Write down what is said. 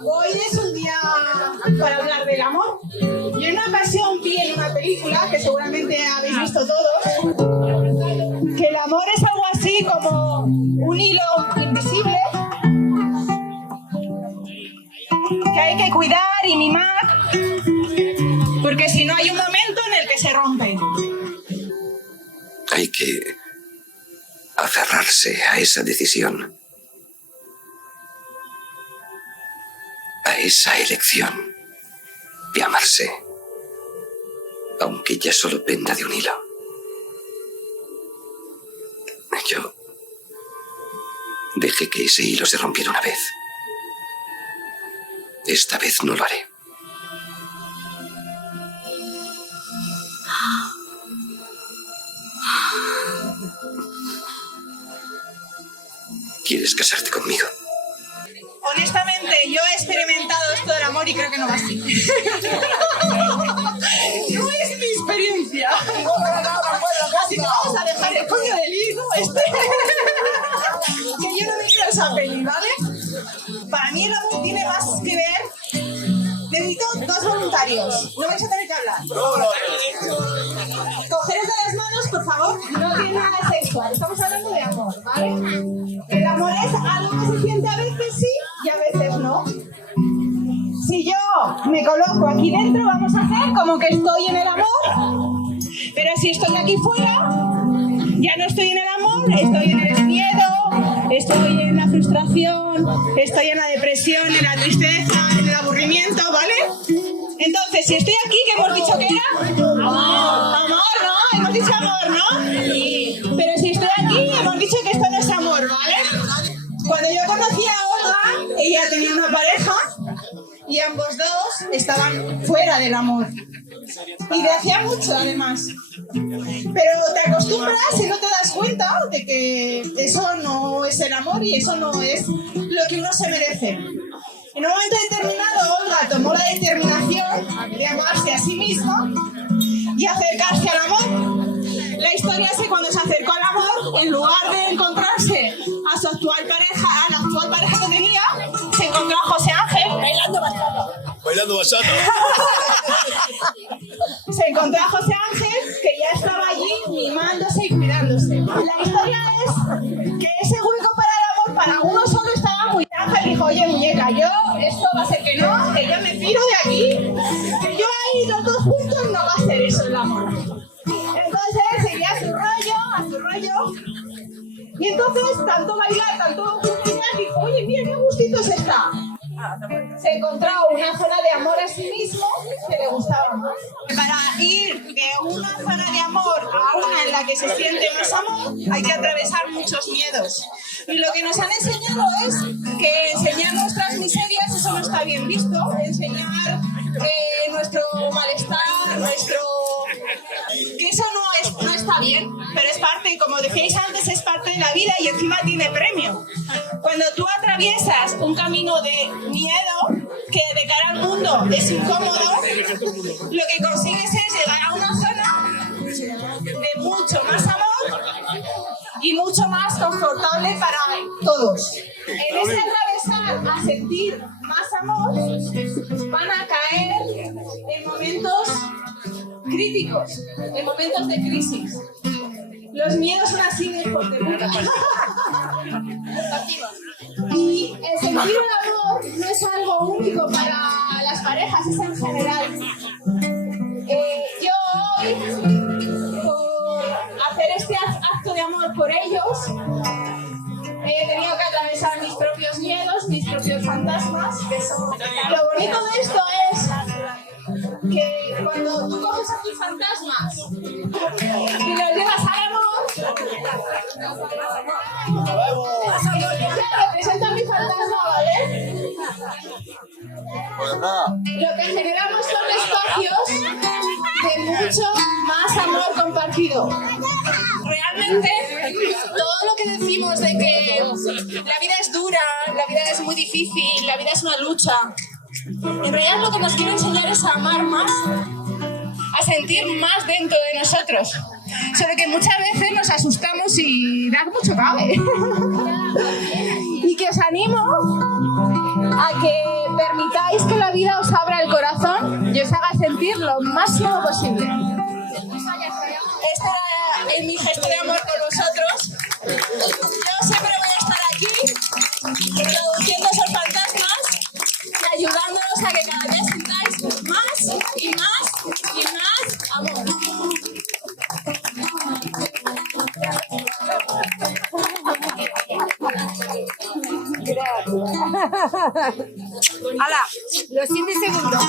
Hoy es un día para hablar del amor. Yo en una ocasión vi en una película, que seguramente habéis visto todos, que el amor es algo así como un hilo invisible que hay que cuidar y mimar, porque si no hay un momento en el que se rompe. Hay que aferrarse a esa decisión, a esa elección de amarse, aunque ya solo penda de un hilo. Yo dejé que ese hilo se rompiera una vez. Esta vez no lo haré. ¿Quieres casarte conmigo? Honestamente, yo he experimentado esto del amor y creo que no va así. No es mi experiencia. Así que vamos a dejar el coño del hilo que yo no he visto esa peli, ¿vale? Para mí el amor tiene más que ver. Necesito dos voluntarios. No vais a tener que hablar. Cogeros de las manos, por favor. No tiene nada de sexual. Estamos hablando de amor, ¿vale? El amor es algo que se siente a veces sí y a veces no. Si yo me coloco aquí dentro, vamos a hacer como que estoy en el amor. Pero si estoy aquí fuera, ya no estoy en el amor, estoy en el miedo, estoy en la frustración, estoy en la depresión, en la tristeza, en el aburrimiento, ¿vale? Entonces, si estoy aquí, ¿qué hemos dicho que era? Amor. Amor, ¿no? Hemos dicho amor, ¿no? Sí. Pero si estoy aquí, hemos dicho que esto no es amor, ¿vale? Cuando yo conocí a Olga, ella tenía una pareja y ambos dos estaban fuera del amor. Y de hacía mucho, además. Pero te acostumbras y no te das cuenta de que eso no es el amor y eso no es lo que uno se merece. En un momento determinado, Olga tomó la determinación de amarse a sí misma y acercarse al amor. La historia es que cuando se acercó al amor, en lugar de encontrarse a su actual pareja, a la actual pareja que tenía, se encontró a José Ángel bailando bachata. Bailando bachata. Se encontró a José Ángel, que ya estaba allí mimándose y cuidándose. La historia es que ese hueco para el amor, para uno solo estaba muy Ángel. Dijo, oye muñeca, esto va a ser que no, que yo me piro de aquí, que yo ahí los dos juntos no va a ser eso el amor. Entonces seguía a su rollo, y entonces tanto bailar, tanto cocinar, dijo, oye, mira qué gustito se está. Se encontró una zona de amor a sí mismo que le gustaba más. Para ir de una zona de amor a una en la que se siente más amor, hay que atravesar muchos miedos. Y lo que nos han enseñado es que enseñar nuestras miserias, eso no está bien visto. Enseñar nuestro malestar, que eso no está bien, pero es parte, como decíais antes, es parte de la vida y encima tiene premio. Cuando tú atraviesas un camino de miedo, que de cara al mundo es incómodo, lo que consigues es llegar a una zona de mucho más amor y mucho más confortable para todos. En ese atravesar a sentir más amor, van a caer en momentos críticos, en momentos de crisis. Los miedos son así de hijos de puta. Y el sentir el amor no es algo único para las parejas, es en general. Yo hoy, por hacer este acto de amor por ellos, he tenido que atravesar mis propios miedos, mis propios fantasmas. Lo bonito de esto es que cuando tú coges a tus fantasmas y los llevas al amor, representa a mi fantasma, ¿vale? Lo que generamos son espacios de mucho más amor compartido. Realmente, todo lo que decimos de que la vida es dura, la vida es muy difícil, la vida es una lucha, en realidad lo que nos quiere enseñar es a amar más, a sentir más dentro de nosotros. Solo que muchas veces nos asustamos y da mucho cabe. Y que os animo a que que la vida os abra el corazón y os haga sentir lo máximo posible. Este era mi gesto de amor con vosotros. Yo siempre voy a estar aquí, produciendo esos fantasmas y ayudándonos a que cada vez sintáis más y más y más amor. ¡Hala! Los 7 segundos.